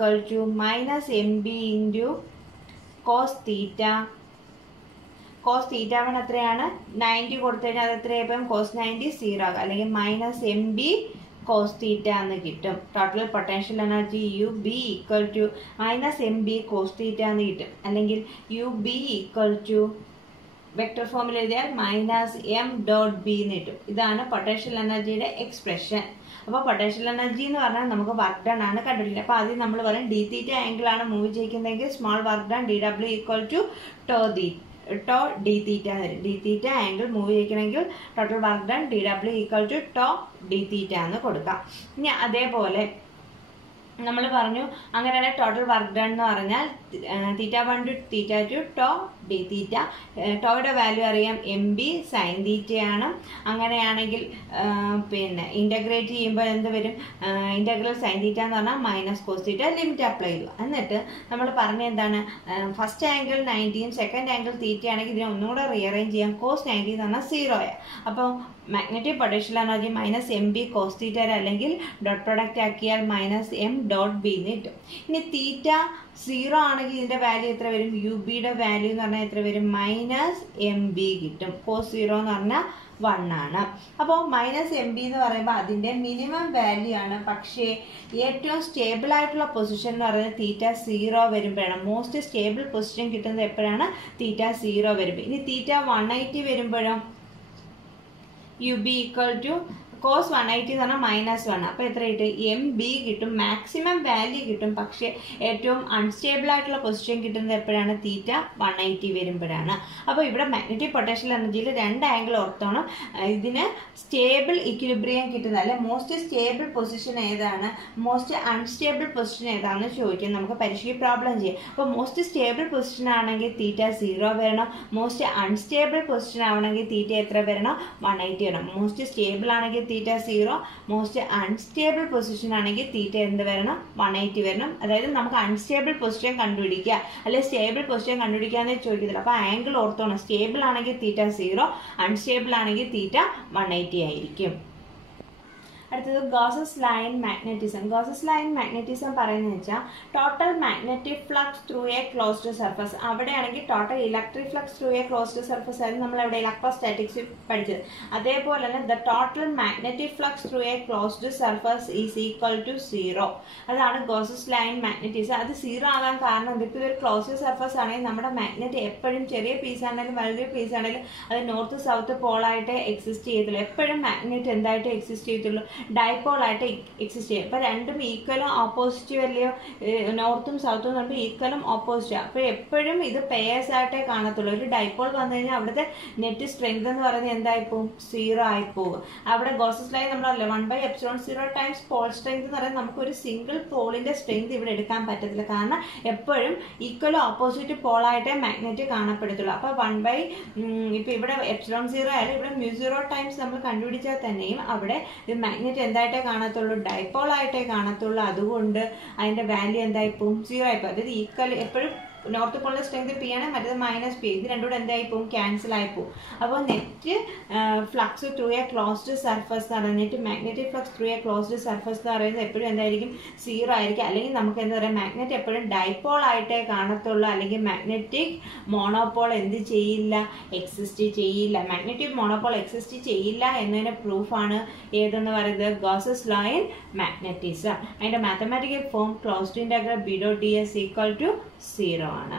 = -MB into cos theta. Cos θ1 എത്രയാണ്? 90 കൊടുത്തു കഴിഞ്ഞാൽ അത് എത്രയായപ്പോൾ കോസ് 90 0 ആകും. അല്ലെങ്കിൽ -MB കോസ് തീറ്റ എന്ന് കിട്ടും. Total potential energy UB = -MB cos theta എന്ന് കിട്ടും. അല്ലെങ്കിൽ UB വെക്ടർ ഫോമിൽ എഴുതിയാൽ -m.B എന്ന് കിട്ടും. ഇതാണ് പൊട്ടൻഷ്യൽ എനർജിയുടെ എക്സ്പ്രഷൻ. അപ്പോൾ പൊട്ടൻഷ്യൽ എനർജി എന്ന് പറഞ്ഞാൽ നമുക്ക് വർക്ക് ഡൺ ആണ് കണ്ടുപിടിക്കുന്നത്. അപ്പോൾ ആദ്യം നമ്മൾ പറയും ഡി തീറ്റ ആംഗിൾ ആണ് മൂവ് ചെയ്യിക്കുന്നതെങ്കിൽ small work done DW = tau d theta എന്ന് വരും. ഡി തീറ്റ ആംഗിൾ മൂവ് ചെയ്യിക്കണമെങ്കിൽ total work done DW = tau d theta എന്ന് കൊടുക്കാം. ഇനി അതേപോലെ നമ്മൾ പറഞ്ഞു അങ്ങനെയാണെങ്കിൽ ടോട്ടൽ വർക്ക് ഡൺ എന്ന് പറഞ്ഞാൽ θ1 to θ2 ടോ ഡി തീറ്റ. ടോയുടെ വാല്യൂ അറിയാം MB സൈൻ തീറ്റയാണ്. അങ്ങനെയാണെങ്കിൽ പിന്നെ ഇൻ്റഗ്രേറ്റ് ചെയ്യുമ്പോൾ എന്ത് വരും? ഇൻ്റഗ്രൽ സൈൻ തീറ്റ എന്ന് പറഞ്ഞാൽ minus cos theta. Limit apply ചെയ്തു. എന്നിട്ട് നമ്മൾ പറഞ്ഞ എന്താണ്? ഫസ്റ്റ് ആംഗിൾ 90യും സെക്കൻഡ് ആംഗിൾ തീറ്റ ആണെങ്കിൽ ഇതിനെ ഒന്നും കൂടെ റീഅറേഞ്ച് ചെയ്യാം. കോസ് 90 എന്ന് പറഞ്ഞാൽ 0 അപ്പോൾ magnetic potential energy -MB cos theta അല്ലെങ്കിൽ ഡോട്ട് പ്രൊഡക്റ്റ് ആക്കിയാൽ -m.B എന്ന് കിട്ടും. ഇനി തീറ്റ 0 ആണെങ്കിൽ ഇതിന്റെ വാല്യൂ എത്ര വരും? UBയുടെ വാല്യൂ എന്ന് പറഞ്ഞാൽ എത്ര വരും? -MB കിട്ടും. കോസ് 0 എന്ന് പറഞ്ഞാൽ 1 ആണ്. അപ്പോൾ -MB എന്ന് പറയുമ്പോൾ അതിന്റെ മിനിമം വാല്യൂ ആണ്. പക്ഷേ ഏറ്റവും സ്റ്റേബിൾ ആയിട്ടുള്ള പൊസിഷൻ എന്ന് പറയുന്നത് θ0 വരുമ്പോഴാണ്. മോസ്റ്റ് സ്റ്റേബിൾ പൊസിഷൻ കിട്ടുന്നത് എപ്പോഴാണ്? θ0 വരുമ്പോൾ. ഇനി θ180 വരുമ്പോഴോ UB cos 180 എന്ന് പറഞ്ഞാൽ -1. അപ്പോൾ എത്ര കിട്ടും? MB കിട്ടും. മാക്സിമം വാല്യൂ കിട്ടും. പക്ഷേ ഏറ്റവും അൺസ്റ്റേബിൾ ആയിട്ടുള്ള പൊസിഷൻ കിട്ടുന്നത് എപ്പോഴാണ്? θ180 വരുമ്പോഴാണ്. അപ്പോൾ ഇവിടെ മാഗ്നറ്റിക് പൊട്ടൻഷ്യൽ എനർജിയിൽ രണ്ട് ആംഗിൾ ഓർത്തോണം. ഇതിന് സ്റ്റേബിൾ ഇക്വിലിബ്രിയം കിട്ടുന്നത് അല്ലെ മോസ്റ്റ് സ്റ്റേബിൾ പൊസിഷൻ ഏതാണ്, മോസ്റ്റ് അൺസ്റ്റേബിൾ പൊസിഷൻ ഏതാണെന്ന് ചോദിക്കും. നമുക്ക് പരീക്ഷയ്ക്ക് പ്രോബ്ലം ചെയ്യാം. അപ്പോൾ മോസ്റ്റ് സ്റ്റേബിൾ പൊസിഷൻ ആണെങ്കിൽ θ0 വരണം. മോസ്റ്റ് അൺസ്റ്റേബിൾ പൊസിഷൻ ആവണമെങ്കിൽ തീറ്റ എത്ര വരണം? 180 വരണം. മോസ്റ്റ് സ്റ്റേബിൾ ആണെങ്കിൽ θ0, മോസ്റ്റ് അൺസ്റ്റേബിൾ പൊസിഷൻ ആണെങ്കിൽ തീറ്റ എന്ത് വരണം? 180 വരണം. അതായത് നമുക്ക് അൺസ്റ്റേബിൾ പൊസിഷൻ കണ്ടുപിടിക്കുക അല്ലെ സ്റ്റേബിൾ പൊസിഷൻ കണ്ടുപിടിക്കാന്നേ ചോദിക്കത്തില്ല. അപ്പോൾ ആംഗിൾ ഓർത്തോണം. സ്റ്റേബിൾ ആണെങ്കിൽ θ0, അൺസ്റ്റേബിൾ ആണെങ്കിൽ തീറ്റ 180 ആയിരിക്കും. അടുത്തത് Gauss's law in magnetism. Gauss's law in magnetism പറയുന്നത് വെച്ചാൽ total magnetic flux through a closed surface. അവിടെയാണെങ്കിൽ total electric flux through a closed surface ആയിരുന്നു നമ്മൾ അവിടെ ഇലക്ട്രോസ്റ്റാറ്റിക്സിൽ പഠിച്ചത്. അതേപോലെ തന്നെ the total magnetic flux through a closed surface is equal to 0. അതാണ് ഗോസസ് ലൈൻ മാഗ്നറ്റിസം. അത് 0 ആകാൻ കാരണം ഇപ്പോൾ ഇതൊരു ക്ലോസ്ഡ് സർഫസ് ആണെങ്കിൽ നമ്മുടെ മാഗ്നറ്റ് എപ്പോഴും ചെറിയ പീസ് ആണെങ്കിലും വലിയ പീസ് ആണെങ്കിലും അത് നോർത്ത് സൗത്ത് പോളായിട്ട് എക്സിസ്റ്റ് ചെയ്യത്തുള്ളൂ. എപ്പോഴും മാഗ്നറ്റ് എന്തായിട്ട് എക്സിസ്റ്റ് ചെയ്യത്തുള്ളൂ? ഡൈപോൾ ആയിട്ട് എക്സിസ്റ്റ് ചെയ്യും. അപ്പോൾ രണ്ടും ഈക്വലും ഓപ്പോസിറ്റ് വലിയ നോർത്തും സൗത്തും എന്ന് പറയുമ്പോൾ ഈക്വലും ഓപ്പോസിറ്റ്. അപ്പോൾ എപ്പോഴും ഇത് പെയേഴ്സ് ആയിട്ടേ കാണത്തുള്ളൂ. ഒരു ഡൈപോൾ വന്നു കഴിഞ്ഞാൽ അവിടുത്തെ നെറ്റ് സ്ട്രെങ്ത് എന്ന് പറയുന്നത് എന്തായിപ്പോവും? 0 ആയിപ്പോവും. അവിടെ ഗോസസ് ലൈൻ നമ്മളല്ലേ 1/ε0 ടൈംസ് പോൾ സ്ട്രെങ്ത് എന്ന് പറയുന്നത് നമുക്കൊരു സിംഗിൾ പോളിന്റെ സ്ട്രെങ്ത് ഇവിടെ എടുക്കാൻ പറ്റത്തില്ല. കാരണം എപ്പോഴും ഈക്വലും ഓപ്പോസിറ്റ് പോളായിട്ടേ മാഗ്നറ്റ് കാണപ്പെടത്തുള്ളൂ. അപ്പോൾ ഇപ്പോൾ ഇവിടെ ε0 ആയാലും ഇവിടെ μ0 ടൈംസ് നമ്മൾ കണ്ടുപിടിച്ചാൽ തന്നെയും അവിടെ മാഗ്നറ്റ് എന്തായിട്ടേ കാണത്തുള്ളൂ? ഡൈപോൾ ആയിട്ടേ കാണത്തുള്ളൂ. അതുകൊണ്ട് അതിന്റെ വാല്യൂ എന്തായിപ്പോവും? 0 ആയിപ്പോ. അതായത് ഈക്വൽ എപ്പോഴും നോർത്ത് പോളിന്റെ സ്ട്രെങ്ത് പി ആണ്, മറ്റേത് മൈനസ് പി. ഇത് രണ്ടും കൂടെ എന്തായി പോകും? ക്യാൻസൽ ആയി പോകും. അപ്പോൾ net flux through a closed surface എന്ന് പറയുന്നത്, net magnetic flux through a closed surface എന്ന് പറയുന്നത് എപ്പോഴും എന്തായിരിക്കും? 0 ആയിരിക്കും. അല്ലെങ്കിൽ നമുക്ക് എന്താ പറയുക, മാഗ്നറ്റ് എപ്പോഴും ഡൈപോൾ ആയിട്ടേ കാണത്തുള്ളൂ. അല്ലെങ്കിൽ മാഗ്നറ്റിക് മോണോപോൾ എന്ത് ചെയ്യില്ല? എക്സിസ്റ്റ് ചെയ്യില്ല. മാഗ്നറ്റിക് മോണോപോൾ എക്സിസ്റ്റ് ചെയ്യില്ല എന്നതിന് പ്രൂഫാണ് ഏതെന്ന് പറയുന്നത്? Gauss's law in magnetism. അതിന്റെ mathematical form closed integral B dot ds equal to 0 ആണ്.